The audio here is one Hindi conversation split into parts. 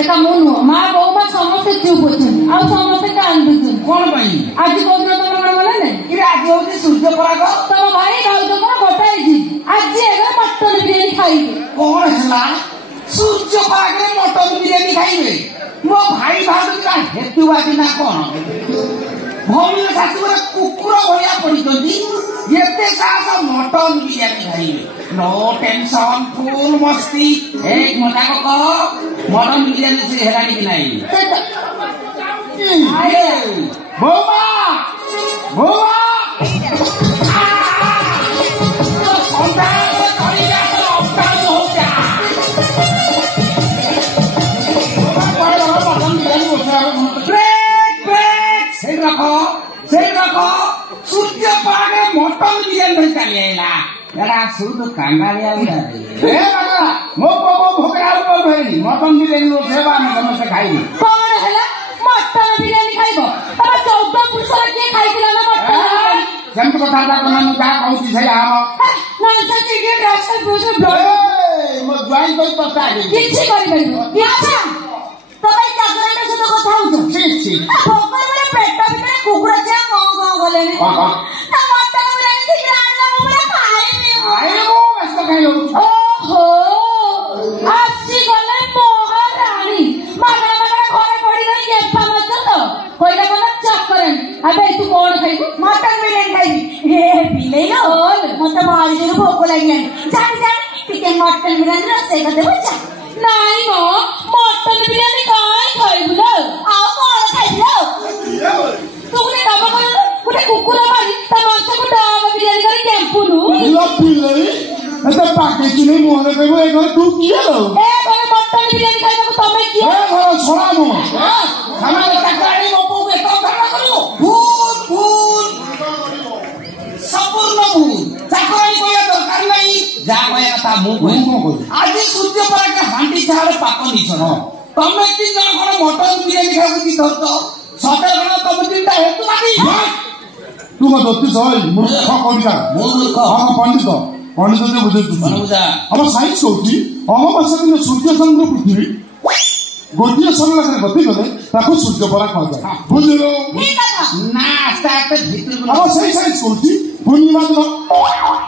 एका मुनु मां बौमा समस्त चुप होछन आ समस्त कांदुछन कोन भाई आज कोन तमर मन नै कि आज होती सूर्य पराग तम भाई भाउज कोन गोटाई जी आज एगर मटन बिरयानी खाइबे कोन हला सूर्य पराग रे मटन बिरयानी खाइबे मो भाई भाउज का हेतुवादी ना कोन भौमी शाशुर कुकुर भलिया पड़िछंती एते सास मटन बिरयानी खाइबे नो टेंशन फुल मस्ती एक मजाक कह मटन बिरयानी से हेरानी कि नहीं आए बोमा बोमा सूर्य पागे मटन बिरयानी चलिएला एड़ा सुरु कांगालिया उड़ा रे ए बाबा मो भोकरा ऊपर भइनी मटन बिरयानी रो सेवा में समस्त खाइबी कोन हला मटन बिरयानी खाइबो तब 14 पुरुष के खाइदिला ना मटन जंत कथा दा कोन न का कहउची छै आम ना सच्ची के रास्ता पूछो ए मो ज्वाइन कोई पता है किछि करि बइबो अच्छा तबे जागरण से तो कथा होछ ठीक ठीक भोकर रे पेट भीतर कुकुर छा गो गले ने ना मटन बिरयानी से रान्ना मोरा खाइबे आए वो ऐसा कहि हो ओहो आसी गले महारानी माना घरे पड़ी गई गेफा मत तो कोइला कोन चक्करन अबे तू कोन खाइबू मटन बिरयानी खाइबी ए बिले लो मत मारी जो भोक लागियानी जानी जानी टिके मटन बिरयानी रसे कर देबो जा नहीं मो मटन बिरयानी काई खाइबू लो आओ कोन खाइबू तुमने काम कर गुटे कुकुर मारी त मांस को डाब बिरयानी करे टेम्पू नु लो पिले एते पाके चिनी मोहरे कहबो ए घर तू किए लो ए घरे मटन बिरयानी खाइबो तमे किए ए घर छोड़ा मो हमारे तकरारी मपो के तो करना करियो भूल भूल संपूर्ण भूल तकरारी कोया दरकार नहीं जा कोया कथा मु को आज सूर्य पर के हांडी छाड़े पाको निछन तमे तीन जण कोन मटन बिरयानी खाबो की धरतो सते कोन तमे तीनटा हेतु मानी तू को ज्योतिष होई मूर्ख कविता मूर्ख हां पंडित पंडित ने बुझे बुझा हम साइंस होती अमावास्या दिन सूर्य चंद्र पृथ्वी गोटिए सरल करे गति गले ताको सूर्य परा कह जाय बुझिलो ठीक कथा ना स्टार्ट भीतर हम सही साइंस होती पूर्णिमा दिन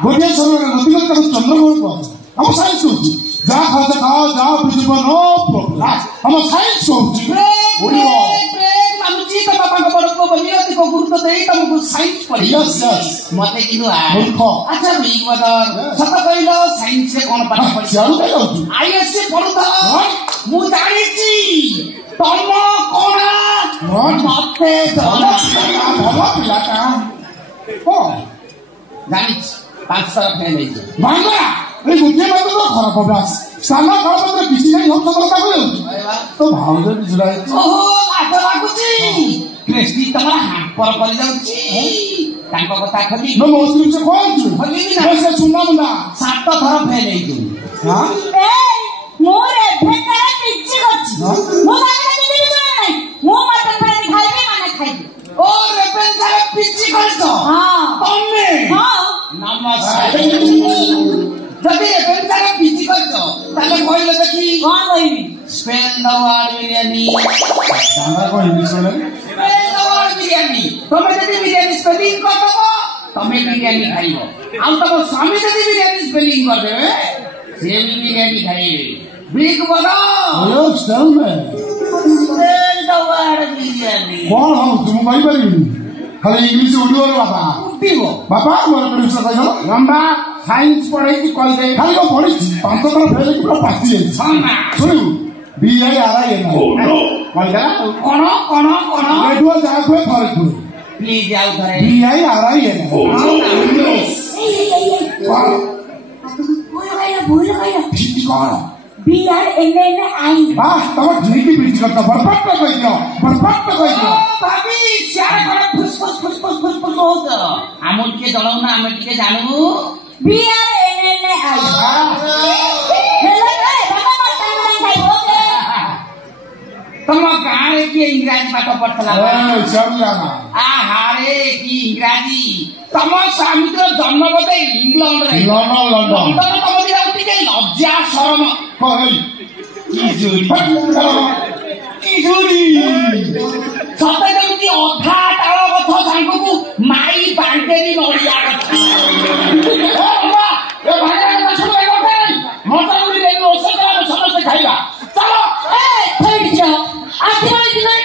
गोटिए सरल करे गति गले ताको चंद्र मोर कह हम साइंस होती जा खाजा खाओ जा पृथ्वी नो प्रॉब्लम हम साइंस होती बुझिलो जी तो बाबा को बड़ को बलियो को गुरुत्व देई तुमको साइंस पढ़ी यस यस मते किनु आ अच्छा बिग बदर सत कहिलो साइंस से कोन पाठ पढ़ी जाऊ कहिलो आईएससी पढुता मु जानि छी तम कोन मते भला पिलाटा को जानि 5 साल फेल हे मांगा ए गुटे बात तो खराब अभ्यास साला का मतलब किसी नहीं हम सब का तो भाव जे जुलाई ओहो आठ लागुची क्रेस्टी तमरा हाथ पर पड़ जाउची तांको कथा खली न मौसम से कोन छु खली ना ऐसे सुनना मुंडा 7 थर फेल हे तू हां ए मोरे भेतरा पिच्ची गछि मो माने किछि नहीं मो मटन बिरयानी खाइबे माने खाइबे ओ रेपेन सारे पिच्ची करछो हां तम्मे हां नमस्कार जदी रेपेन सारे पिच्ची करछो ताले कहले देखि कोन कहबी स्पेन द वर्ड बिरयानी हमरा को इंग्लिश में स्पेन द वर्ड बिरयानी तमे जदी बिरयानी स्पेलिंग कर दबो तमे बिरयानी खाइबो आ तम स्वामी जदी बिरयानी स्पेलिंग कर देबे से बिरयानी खाइबे बिग बड़ा ओ स्टेल में स्पेन द वर्ड बिरयानी कोन हम तुम कहि परिबी खाली इंग्लिश उडियो रे बाबा उडियो बाबा मोर परिचय कहलो लंबा साइंस पढ़े की कहि दे खाली को पढ़ी 5 तरह फेल की पाती है सुनु बीआई आरआई है कहला कोन रेडुआ जा को फरक हो प्लीज जाओ धरे बीआई आरआई है भूल गया ठीक कौन BRNNI वाह तब ठीक ही बीच करता बर्बाद कर दियो भाभी चार करे फुस होत आमुल के जळौ ना आमे के जानू BRNNI हेलो रे बाबा मत नहीं खाइबो तुम गाय के इंग्रजी पाठ पढ़तला ए समझाना आ हारे की इंग्रजी तम स्वामी तो जन्म बते इंग्लैंड रे लंडन तम दिया के लज्जा शरम कहई की जोड़ी ସତେ ଯେମିତି ଅଧା ତାଳ ଗଛ ସାଙ୍ଗକୁ ମାଇ ବାଣ୍ଟେନି ନଡ଼ିଆ ଗଛ। ସମସ୍ତେ ଖାଇବା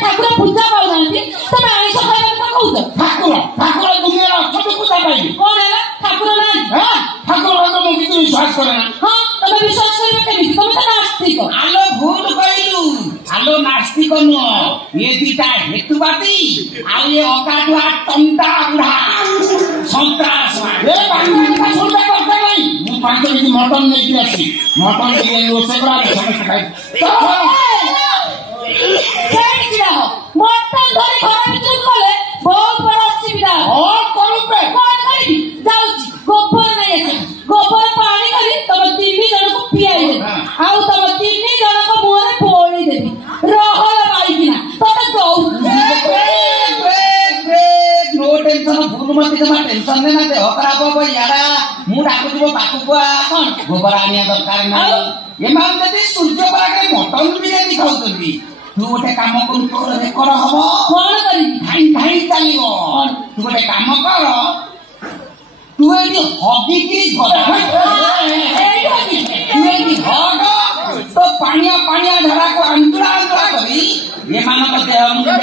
ଠାକୁର ପୂଜା ପାଉନାହାନ୍ତି ତମେ ଆଇଁଷ ଖାଇବା କଥା କହୁଛ? ଠାକୁର ଦୁନିଆରେ ଅଛନ୍ତି ପୂଜା ପାଇବି। କଣ ହେଲା ଠାକୁର ନାହିଁ? ଠାକୁର ମୁଁ କିଛି ବିଶ୍ୱାସ କରେ ନା। ହଁ ତମେ ବିଶ୍ୱାସ କରିବ କେମିତି? ତମେ ତ ନାସ୍ତିକ। ଆଲୋ ଭୁଲ କହିଲୁ। ଆଲୋ ନାସ୍ତିକ ନୁହଁ, ଏ ଦିଟା ହେତୁବାଦୀ ଆଉ ଏ ଅକାଠୁଆ ଟଙ୍କା ବୁଢା ସନ୍ତାସ। ମୁଁ 5 କେଜି ମଟନ ନେଇକି ଆସି ମଟନ ଟିକେ ରୋଷେଇ କରା ସମସ୍ତେ ଖାଇବି। ମଟନ ଧରି ଘର ଭିତରକୁ ଗଲେ ବହୁତ ବଡ ଅସୁବିଧା। ଯାଉଛି ଗୋବର ନେଇ ଆସି ଗୋବର ପାଣି କରି ତମ 3 ଜଣଙ୍କୁ ପିଆଇଦେବି ଆଉ ତମ 3 ଜଣଙ୍କ ମୁହଁରେ ବୋଳିଦେବି ରହଳ ପାଇକିନା ତମେ नो टेंशन भूल मत जमा टेंशन देना देह खराब हो यारा मु डाकुथिब पाखुक कौन गोबर आनिया दरकार ना ये मान जदी सूर्य परागे मटन बिरयानी खाउतबी तू गोटे काम कर तोर रेकर हबो कौन करी धाई धाई चलियो तू गोटे काम कर तू एडी हबी की गदा तू एडी हग तो पानिया पानिया धरा को अंतरा अंतरा करी ये मानक देह मुंडे